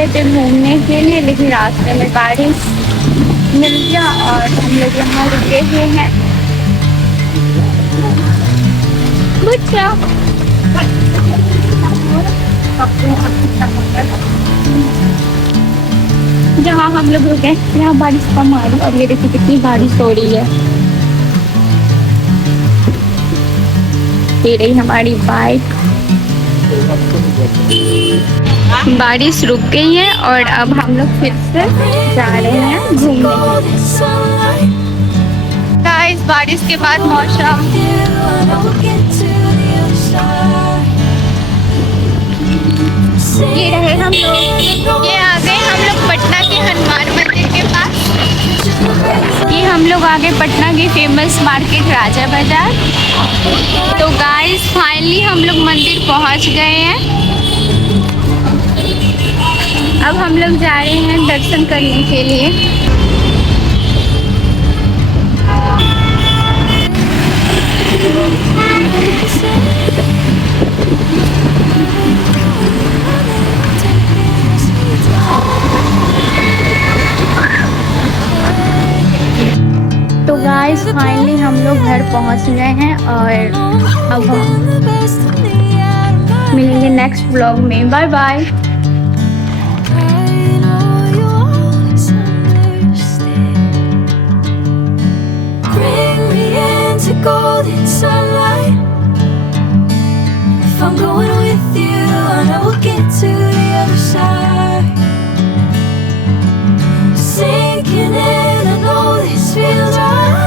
निकले थे घूमने के लिए, लेकिन रास्ते में बारिश मिल गया और हम लोग यहाँ रुके हुए हैं। बच्चा जहाँ हम लोग रुके यहाँ बारिश कम आ रही, और ये देखिए कितनी बारिश हो रही है। ये रही हमारी बाइक। बारिश रुक गई है और अब हम लोग फिर से जा रहे हैं घूमने। गाइस, बारिश के बाद मौसम ये रहे हम लोग। ये आ गए हम लोग पटना के हनुमान मंदिर के पास। ये हम लोग आ गए पटना की फेमस मार्केट राजा बाजार। तो गाइस, फाइनली हम लोग मंदिर पहुंच गए हैं। अब हम लोग जा रहे हैं दर्शन करने के लिए। तो गाइस, फाइनली हम लोग घर पहुंच गए हैं और अब हम मिलेंगे नेक्स्ट व्लॉग में। Bye bye. Golden sunlight. If I'm going with you, I know we'll get to the other side. Sinking in, I know this feels right.